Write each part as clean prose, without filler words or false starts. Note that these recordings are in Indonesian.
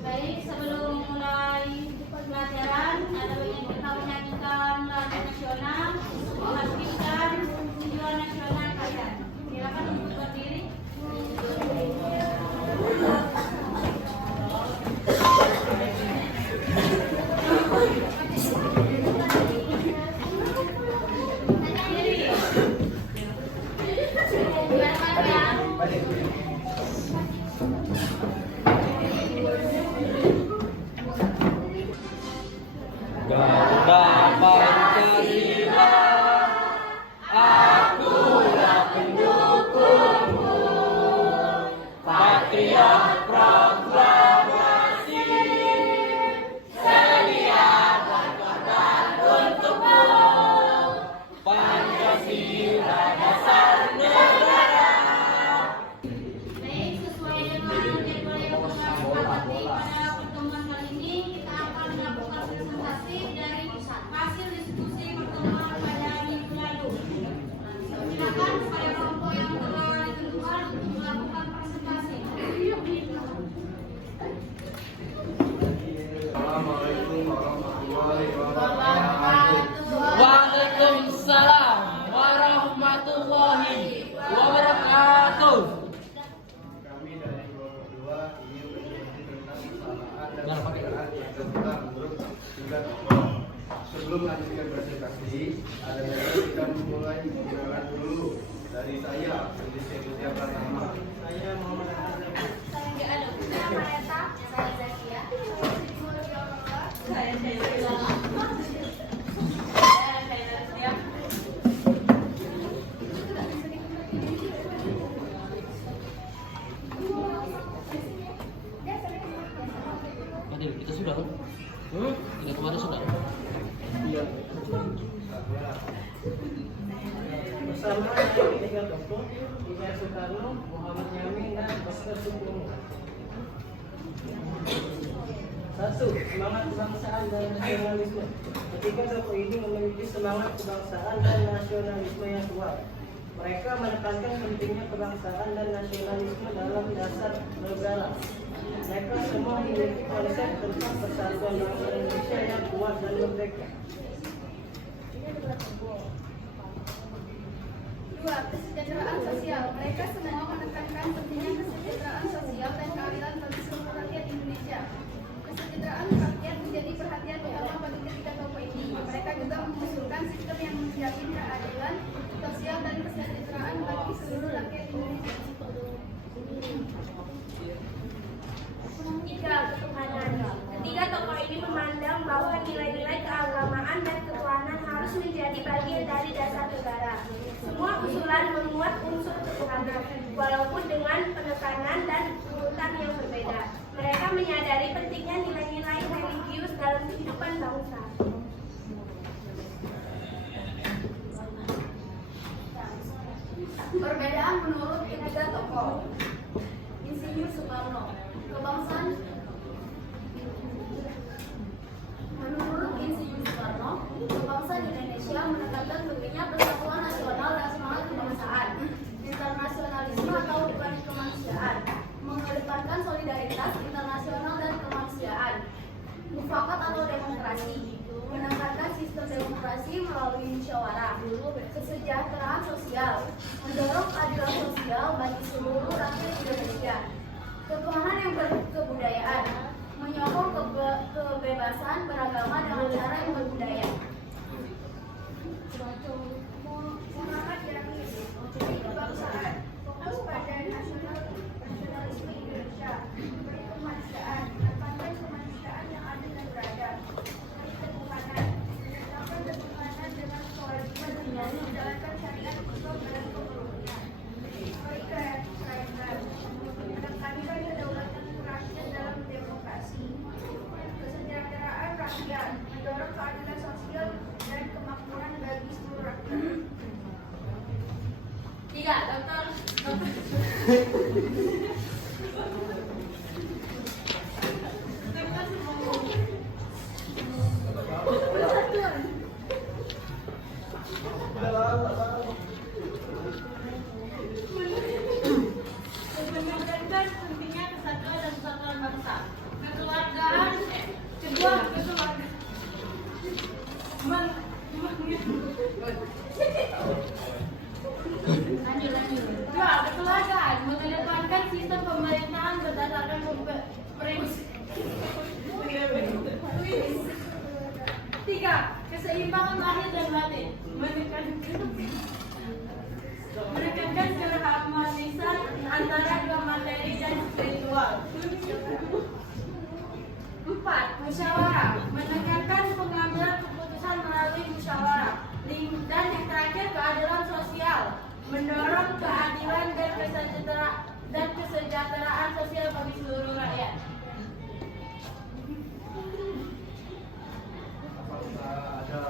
Baik, sebelum mulai pelajaran, ada yang kita menyanyikan lagu nasional untuk menghasilkan tujuan nasional kalian. Silakan untuk berdiri. Garuda Pancasila, akulah pendukungmu, patriot proklamasi, sedia berkorban untukmu, Pancasila dasar negara. Baik, sesuai dengan jadwal yang telah disepakati pada pertemuan kali ini, kita akan melakukan presentasi dari hasil diskusi pertemuan pada minggu lalu. Silakan kepada kelompok yang telah ditentukan untuk melakukan presentasi. Assalamualaikum warahmatullahi wabarakatuh. Waalaikumsalam warahmatullahi wabarakatuh. Kami dari kelompok 2 ingin berdiskusi tentang kesamaan dan perbedaan yang terdapat menurut 3 tokoh. Sebelum melanjutkan presentasi, ada baiknya kita memulai kenalan dulu dari saya, Yudhistira Pratama. Saya Muhammad Hasan. Saya Mareta, saya Zakia. Saya Sheila. Adil, kita sudah kan? Kita kemarin sudah. Iya. Bersama dengan 3 tokoh, Ika Soekarno, Muhammad Yamin, dan Oscar Sungkono. 1. Semangat kebangsaan dan nasionalisme. Ketiga tokoh ini memiliki semangat kebangsaan dan nasionalisme yang kuat. Mereka menekankan pentingnya kebangsaan dan nasionalisme dalam dasar negara. Mereka semua memiliki konsep tentang persatuan bangsa Indonesia yang kuat dan merdeka. 2. Kesejahteraan sosial. Mereka semua menekankan pentingnya kesejahteraan sosial dan keadilan bagi seluruh rakyat Indonesia. Kesejahteraan rakyat menjadi perhatian utama bagi ketiga tokoh ini. Mereka juga mengusulkan sistem yang menjamin keadilan sosial dan kesejahteraan bagi seluruh rakyat Indonesia. 3. Ketuhanan. Ketiga tokoh ini memandang bahwa nilai-nilai keagamaan dan ketuhanan harus menjadi bagian dari dasar negara. Semua usulan memuat unsur ketuhanan, walaupun dengan penekanan dan urutan yang berbeda. Mereka menyadari pentingnya nilai-nilai religius dalam kehidupan bangsa. Perbedaan menurut ketiga tokoh. Insinyur Soekarno. Kebangsaan. Menurut Insinyur Soekarno, kebangsaan Indonesia menekankan pentingnya persatuan nasional dan semangat kebangsaan, internasionalisme atau dibanding kemanusiaan, mengedepankan solidaritas internasional dan kemanusiaan, mufakat atau demokrasi, menekankan sistem demokrasi melalui musyawarah, kesejahteraan sosial, mendorong keadilan sosial bagi seluruh rakyat Indonesia, ketuhanan yang berkebudayaan, menyokong kebebasan beragama dengan cara yang berbudaya. Semangat yang kebangsaan, fokus pada nasionalisme Indonesia, kemanusiaan, kemanusiaan perhatian, mendorong keadilan sosial dan kemakmuran bagi seluruh rakyat. 3. Dokter. Menekankan pentingnya kesatuan dan persatuan bangsa. Kekeluargaan. Kedua, kekeluargaan. Dua, kekeluargaan mengedepankan sistem pemerintahan berdasarkan prinsip. 3. Keseimbangan lahir dan batin menekankan keharmonisan antara dua materi dan spiritual. 4. Musyawarah menekankan pengambilan keputusan melalui musyawarah. Dan yang terakhir, keadilan sosial mendorong keadilan dan kesejahteraan sosial bagi seluruh rakyat. Apakah ada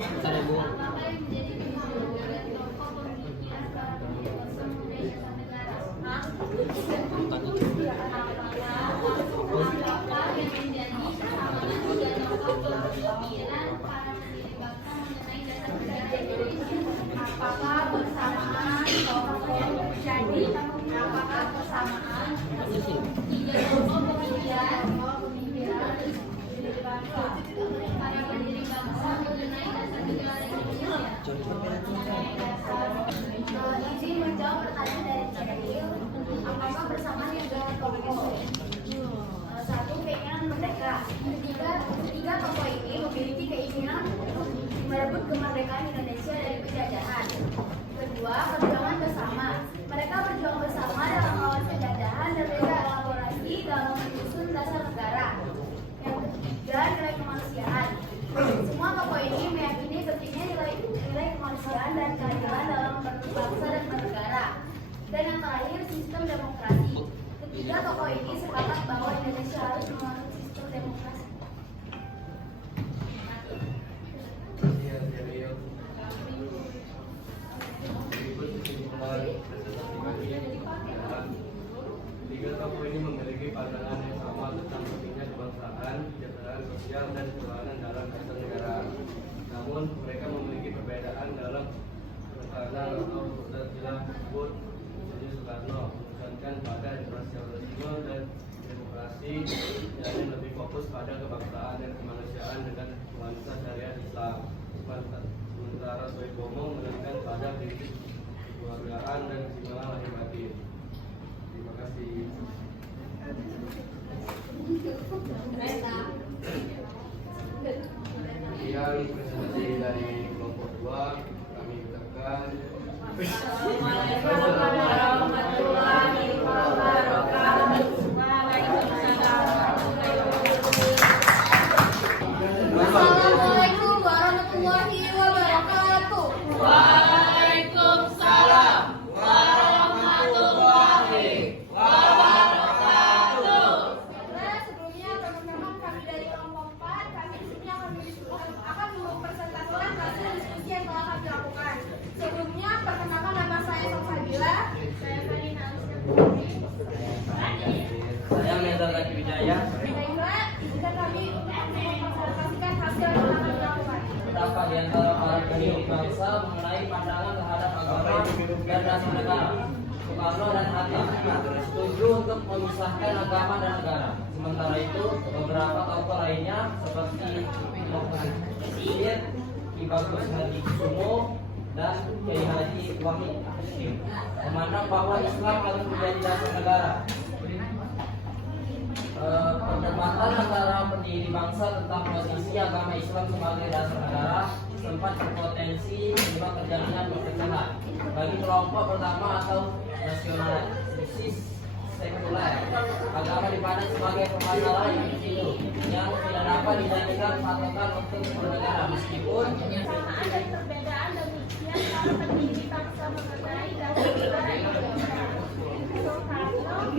Bentar ya, Bu. Apakah yang menjadi pemimpin negara tokoh pemikiran para pemimpin Indonesia dan negara? Apakah yang menjadi keamanan dan tokoh pemikiran para pendiri bangsa mengenai dasar negara Indonesia? Apakah bersamaan tokoh jadi apakah bersamaan tiga tokoh pemikiran pendiri bangsa para pendiri bangsa mengenai dasar negara Indonesia? Izin menjawab pertanyaan dari Cakil. Apakah bersamaan yang dengan tokoh? 1. Keinginan merdeka. Ketiga tokoh ini memiliki keinginan merebut kemerdekaan Indonesia dari penjajahan. Kedua, perjuangan bersama. Mereka berjuang bersama dalam melawan penjajahan dan berkolaborasi dalam menyusun dasar negara. Yang ketiga, nilai kemanusiaan. Semua tokoh ini meyakini pentingnya nilai kemanusiaan dan keadilan dalam berbangsa dan bernegara. Dan yang terakhir, sistem demokrasi. Ketiga tokoh ini sepakat bahwa Indonesia harus menganut sistem demokrasi. Tiga tokoh ini memiliki pandangan yang sama tentang pentingnya kebangsaan, kesejahteraan sosial, dan keamanan dalam dasar negara. Namun mereka memiliki perbedaan dalam pertahanan atau istilah tersebut. Jadi Soekarno menekankan pada internasionalisme dan demokrasi, dan lebih fokus pada kebangsaan dan kemanusiaan dengan nuansa syariat Islam. Sementara Soekarno menekankan pada prinsip kekeluargaan dan keseimbangan lahir batin. Terima kasih. Kemudian presentasi dari kelompok 2 kami ucapkan. Assalamualaikum warahmatullahi wabarakatuh. Assalamualaikum warahmatullahi wabarakatuh. Waalaikumsalam warahmatullahi wabarakatuh. Sebelumnya teman-teman kami dari kelompok 4 kami di sini akan mempresentasikan hasil diskusi yang telah kami lakukan. Sebelumnya perkenalkan nama saya Sofabila. Saya Farina Saya Mendel Laki Wijaya. Baiklah, izinkan kami untuk mempresentasikan hasil yang telah kami lakukan. Pendapat di antara para pendiri bangsa mengenai pandangan terhadap agama dan dasar negara. Soekarno dan Hatta setuju untuk memisahkan agama dan negara. Sementara itu, beberapa tokoh lainnya seperti Muhammad Ki Bagus Hadi Kusumo dan Kiai Haji Wahid Hashim memandang bahwa Islam harus menjadi dasar negara. Perdebatan antara pendiri bangsa tentang posisi agama Islam sebagai dasar negara sempat berpotensi menyebabkan terjadinya perpecahan bagi kelompok pertama atau nasionalis sekuler. Agama dipandang sebagai permasalahan individu yang tidak dapat dijadikan patokan untuk bernegara, meskipun Kesamaan dan perbedaan demikian para pendiri bangsa mengenai dasar negara Indonesia. Soekarno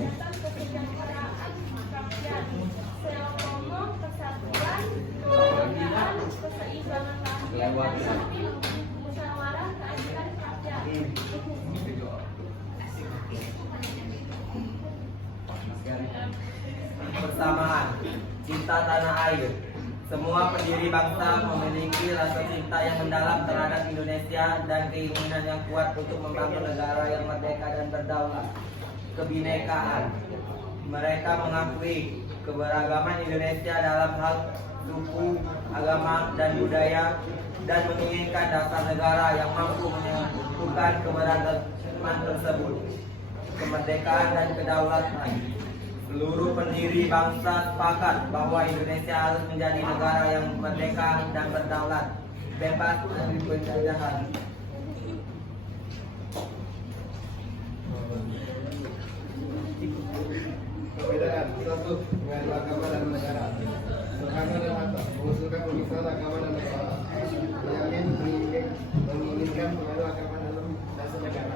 kerakyatan, kesejahteraan rakyat. Selokomo, persatuan, kebahagiaan, keseimbangan rakyat, dan musyawarah keadilan rakyat. Persamaan, cinta tanah air. Semua pendiri bangsa memiliki rasa cinta yang mendalam terhadap Indonesia dan keinginan yang kuat untuk membangun negara yang merdeka dan berdaulat. Kebinekaan. Mereka mengakui keberagaman Indonesia dalam hal suku, agama, dan budaya, dan menginginkan dasar negara yang mampu menyatukan keberagaman tersebut. Kemerdekaan dan kedaulatan. Seluruh pendiri bangsa sepakat bahwa Indonesia harus menjadi negara yang merdeka dan berdaulat, bebas dari penjajahan. Perbedaan satu dengan agama dan negara. Soekarno dan Hatta mengusulkan pemisahan agama dan negara. Yamin menginginkan pengaruh agama dalam dasar negara.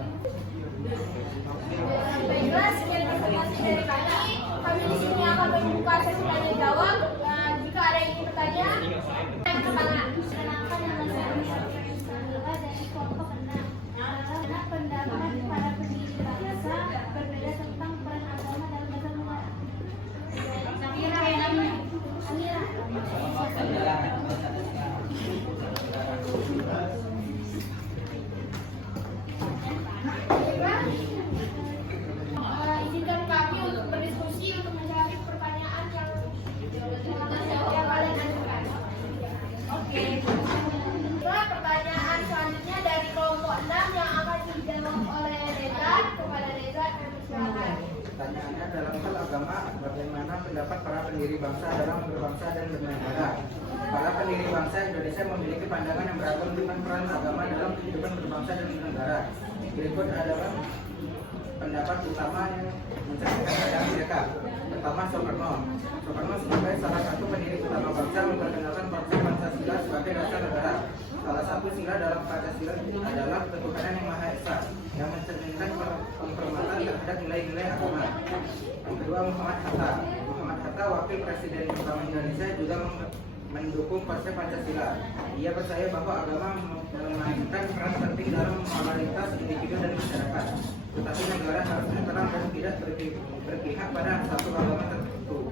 Baiklah, sekian presentasi dari kami. Kami di sini akan membuka sesi tanya jawab. Jika ada yang ingin bertanya, angkat tangan. Perkenalkan nama saya Salila dari kelompok 6. Karena pendapat para pendiri bangsa berbeda tentang peran agama dalam dasar negara. Samira yang namanya. Izinkan kami untuk berdiskusi untuk menjawab pertanyaan yang kalian ajukan. Oke. Pertanyaan selanjutnya dari kelompok 6 yang akan dijawab oleh Reza. Kepada Reza, kami silakan. Pertanyaannya dalam hal agama, bagaimana pendapat para pendiri bangsa dalam berbangsa dan bernegara? Para pendiri bangsa Indonesia memiliki pandangan yang beragam tentang peran agama dalam kehidupan berbangsa dan bernegara. Berikut adalah pendapat utama yang mencerminkan pandangan mereka. Pertama, Soekarno. Soekarno sebagai salah satu pendiri utama bangsa memperkenalkan konsep Pancasila sebagai dasar negara. Salah satu sila dalam Pancasila adalah ketuhanan yang Maha Esa yang mencerminkan penghormatan terhadap nilai-nilai agama. Yang kedua, Muhammad Hatta. Muhammad Hatta, wakil presiden pertama Indonesia, juga mendukung konsep Pancasila. Ia percaya bahwa agama memainkan peran penting dalam moralitas individu dan masyarakat. Tetapi negara harus netral dan tidak berpihak pada satu agama tertentu.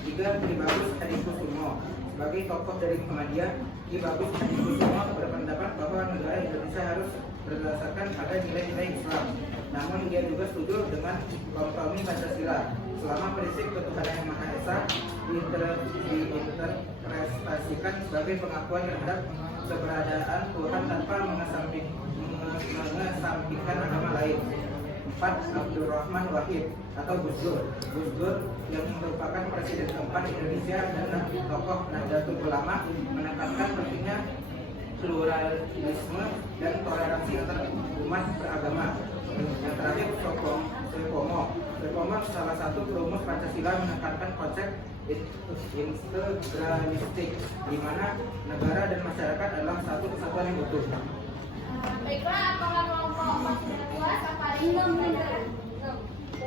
Tiga, Ki Bagus Hadikusumo. Sebagai tokoh dari Muhammadiyah, Ki Bagus Hadikusumo berpendapat bahwa negara Indonesia harus berdasarkan pada nilai-nilai Islam. Namun dia juga setuju dengan kompromi Pancasila. Selama prinsip ketuhanan yang Maha Esa diinterpretasikan sebagai pengakuan terhadap keberadaan Tuhan tanpa mengesampingkan agama lain. 4. Abdurrahman Wahid atau Gus Dur. Gus Dur yang merupakan presiden keempat Indonesia dan tokoh Nahdlatul Ulama menekankan pentingnya pluralisme dan toleransi antar umat beragama. Yang terakhir, Soekarno. Soekarno salah satu perumus Pancasila menekankan konsep integralistik, di mana negara dan masyarakat adalah satu kesatuan yang utuh. Baiklah, apakah kelompok 4 sudah puas? Apa ada yang ingin bertanya?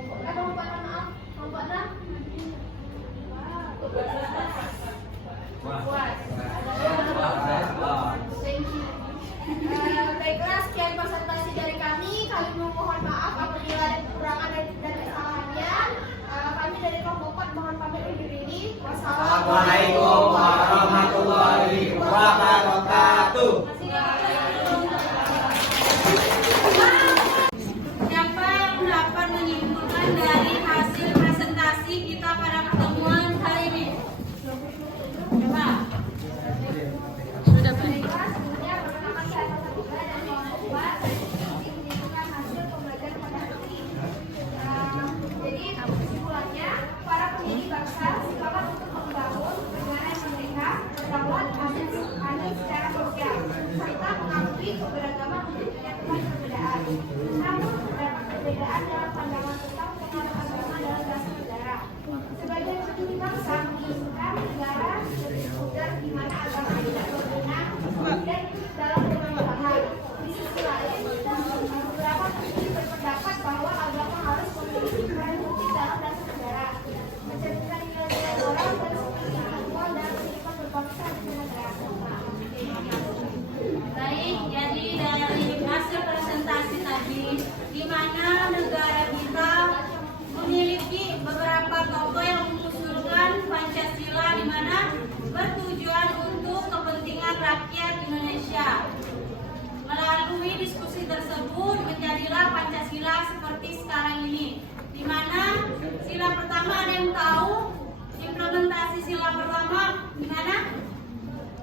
Kelompok 6, maaf. Kelompok 6? Puas. Thank you. Baiklah, sekian presentasi dari kami. Kami memohon maaf apabila ada kekurangan dan kesalahannya. Kami dari kelompok 4 mohon pamit undur diri. Assalamualaikum warahmatullahi wabarakatuh. Siapa yang dapat menyimpulkan dari hasil presentasi kita pada pertemuan hari ini? Coba. Baiklah, sebelumnya perkenalkan saya Fatimah dari kelompok 4. Saya menunjukkan hasil pembelajaran pada hari ini. Jadi, kesimpulannya, para pendiri bangsa sepakat untuk membangun negara yang merdeka, berdaulat, adil secara sosial, serta mengakui keberagaman untuk menyatukan perbedaan. Namun, terdapat perbedaan dalam pandangan tentang pengaruh agama dalam dasar negara. Sebagian pendiri bangsa menginginkan negara lebih segar di mana agama tidak berwenang dan dalam pemerintahan. Di sisi lain, beberapa pendiri berpendapat bahwa agama harus memiliki peran penting rakyat Indonesia. Melalui diskusi tersebut menjadilah Pancasila seperti sekarang ini, di mana sila pertama ada yang tahu implementasi sila pertama gimana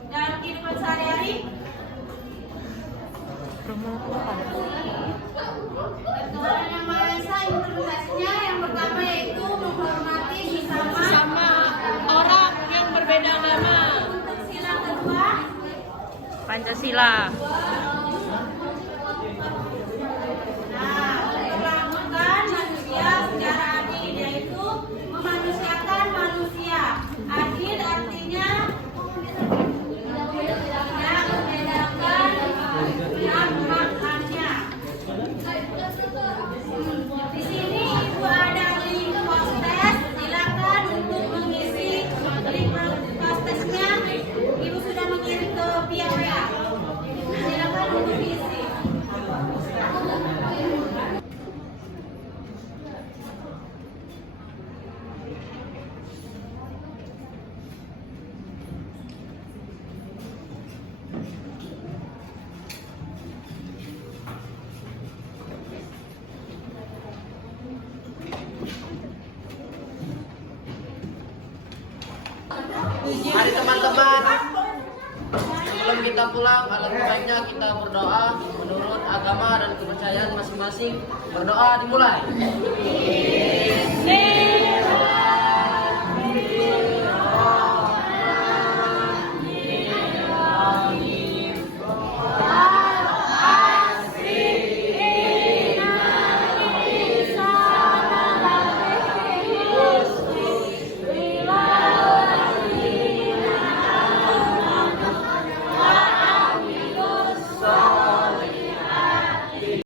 dalam kehidupan sehari-hari? Ketuhanan Yang Maha Esa, implementasinya yang pertama yaitu menghormati sesama orang yang berbeda agama. Untuk sila kedua, Pancasila. memperlakukan manusia secara adil, yaitu memanusiakan manusia. Adil artinya tidak membedakan hak-haknya. Di sini Ibu ada link post-test, silakan untuk mengisi link post-testnya. Ibu sudah mengirim ke via WA. Silakan untuk diisi. Mari teman-teman, sebelum kita pulang, alangkah baiknya kita berdoa menurut agama dan kepercayaan masing-masing. Berdoa dimulai.